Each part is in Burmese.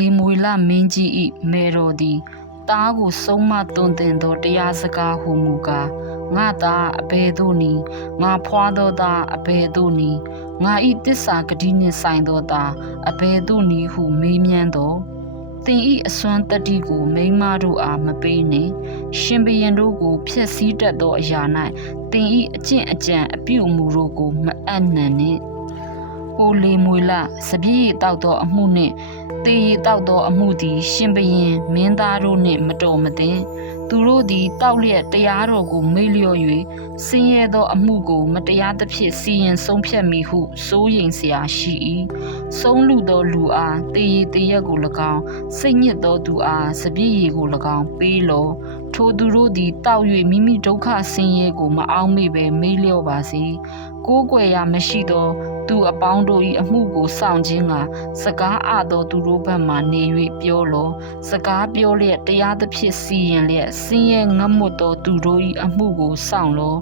လေမွေလမင်းကြီး၏မေတော်သည်တားကိုဆုံးမသွန်သင်သောတရားစကားဟုမူကားငါသားအဘယ်သို့နည်းငါဖွာသောသားအဘယ်သို့နည်းငါ၏တစ္ဆာဂတိနှင့်ဆိုင်သောသားအဘယ်သို့နည်းဟုမေးမြန်းသောသင်၏အစွမ်းတတ္တိကိုမိန်းမတို့အားမပေးနှင့်ရှင်ဘုရင်တို့ကိုဖျက်ဆီးတတ်သောအရာ၌သင်၏အကျင့်အကြံအပြုအမူတို့ကိုမအပ်နှံနှင့်အိုလေမွေလစပြည့်တောက်သောအမှုနှင့်တေရီတောက်သောအမှုသည်ရှင်ဘုရင်မင်းသားတို့နှင့်မတော်မသင့်သူတို့သည်တောက်လျက်တရားတော်ကိုမေ့လျော့၍ဆင်းရဲသောအမှုကိုမတရားသဖြင့်စီရင်ဆုံးဖြတ်မိဟုစိုးရိမ်စရာရှိ၏ဆုံးလူသောလူအားတေရီတရက်ကို၎င်းစိတ်ညစ်သောသူအားစပြည့်ရည်ကို၎င်းပေးလောထိုသူတို့သည်တောက်၍မိမိဒုက္ခဆင်းရဲကိုမအောင်မေ့ပဲမေ့လျော့ပါစေကိုးကွယ်ရာမရှိသောသူအပေါင်းတို့၏အမှုကိုစောင့်ခြင်းကစကားအသောသူတို့ဘက်မှနေ၍ပြောလောစကားပြောလျက်တရားသဖြင့်စီရင်လျက်ဆင်းရဲငတ်မွတ်သောသူတို့၏အမှုကိုစောင့်လော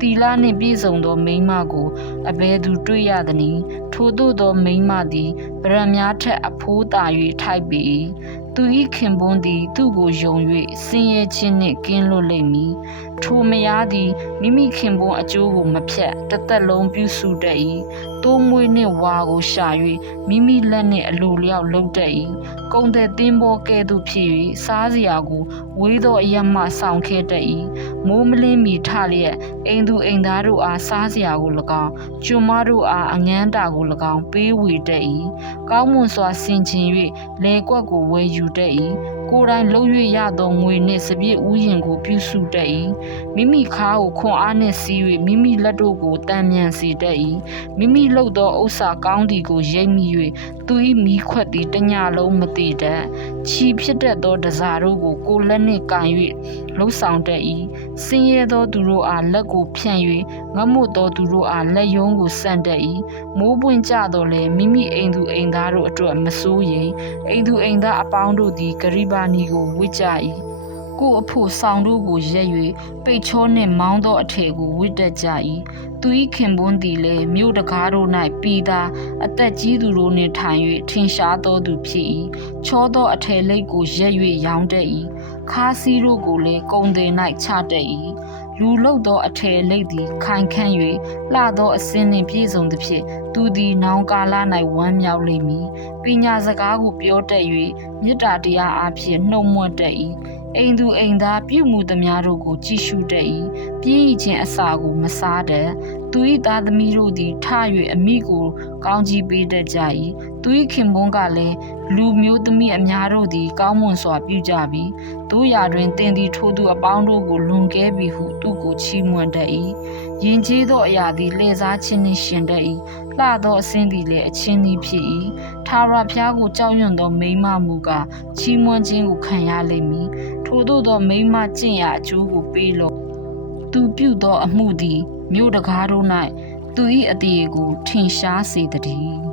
တီလာနှင့်ပြည့်စုံသောမိန်းမကိုအဘယ်သူတွေ့ရသနည်းထိုသို့သောမိန်းမသည်ဗရန်များထက်အဖိုးသာ၍ထိုက်ပေ၏သူ၏ခင်ပွန်းသည်သူ့ကိုယုံ၍ဆင်းရဲခြင်းနှင့်ကင်းလွတ်လိမ့်မည်ထိုမယားသည်မိမိခင်ပွန်းအကျိုးကိုမဖြတ်တစ်သက်လုံးပြုစုတတ်၏တိုးမွေးနှင့်ဝါကိုရှာ၍မိမိလက်နှင့်အလိုလျောက်လုပ်တတ်၏ကုန်တဲ့သင်းဘောကဲ့သို့ဖြစ်၍စားစရာကိုဝေးသောအရမှဆောင်ခဲ့တတ်၏မိုးမလင်းမီထလျက်အိမ်သူအိမ်သားတို့အားစားစရာကို၎င်းကျွမတို့အားအငန်းတာကို၎င်းပေးဝေတတ်၏ကောင်းမွန်စွာဆင်ခြင်၍လေကွက်ကိုဝယ်ယူတတ်၏ကိုယ်တိုင်လှုပ်၍ရသောငွေနှင့်စပြည့်ဥယျင်ကိုပြုစုတတ်၏မိမိခါကိုခွန်အားနှင့်စီး၍မိမိလက်တို့ကိုတန်မြန်စေတတ်၏မိမိလှုပ်သောဥစ္စာကောင်းသည်ကိုရိပ်မိ၍သူ၏မိခွက်သည်တညလုံးမတည်တတ်ချီဖြစ်တတ်သောတစားတို့ကိုကိုလက်နှင့်ကန်၍လှုပ်ဆောင်တတ်၏ဆင်းရဲသောသူတို့အားလက်ကိုဖြန့်၍ငတ်မွတ်သောသူတို့အားလက်ယုံကိုဆန့်တတ်၏မိုးပွင့်ကြတော့လေမိမိအိမ်သူအိမ်သားတို့အတွက်မစိုးရိမ်အိမ်သူအိမ်သားအပေါင်းတို့သည်ဂရိဘာနီကိုဝစ်ကြ၏ကိုအဖို့ဆောင်တို့ကိုရက်၍ပိတ်ချောနှင့်မောင်းသောအထည်ကိုဝစ်တတ်ကြ၏သူ၏ခင်ပွန်းသည်လည်းမြို့တကားတို့၌ပြီးသားအသက်ကြီးသူတို့နှင့်ထိုင်၍ထင်ရှားသောသူဖြစ်၏ချောသောအထည်လိပ်ကိုရက်၍ရောင်းတတ်၏ခါးစည်းတို့ကိုလည်းကုံတင်၌ချတတ်၏လူလုတ်သောအထည်လိပ်သည်ခိုင်ခန့်၍လှသောအစင်းနှင့်ပြည့်စုံသဖြင့်သူသည်နောင်ကာလ၌ဝမ်းမြောက်လိမ့်မည်ပညာစကားကိုပြောတတ်၍မေတ္တာတရားအားဖြင့်နှုတ်မွတ်တတ်၏အိမ်သူအိမ်သားပြုမှုသမျှတို့ကိုကြည့်ရှုတတ်၏ပြင်းရခြင်းအစာကိုမစားတတ်သူ၏သားသမီးတို့သည်ထ၍အမိကိုကောင်းကြီးပေးတတ်ကြ၏သူ၏ခင်ပွန်းကလည်းလူမျိုးသမီးအများတို့သည်ကောင်းမွန်စွာပြုကြပြီတို့ရာတွင်တင်သည်ထိုသူအပေါင်းတို့ကိုလွန်ကဲပြီဟုသူ့ကိုချီးမွမ်းတတ်၏ယဉ်ကျေးသောအရာသည်လှည့်စားခြင်းနှင့်ရှင်တတ်၏လှသောအစင်းသည်လည်းအချင်းသည်ဖြစ်၏ထာဝရဘုရားကိုကြောက်ရွံ့သောမိန်းမမူကားချီးမွမ်းခြင်းကိုခံရလိမ့်မည်ထိုသို့သောမိန်းမကျင့်ရာအကျိုးကိုပေးလော့သူပြုသောအမှုသည်မြို့တကားတို့၌သူ၏အတည်ကိုထင်ရှားစေတည်း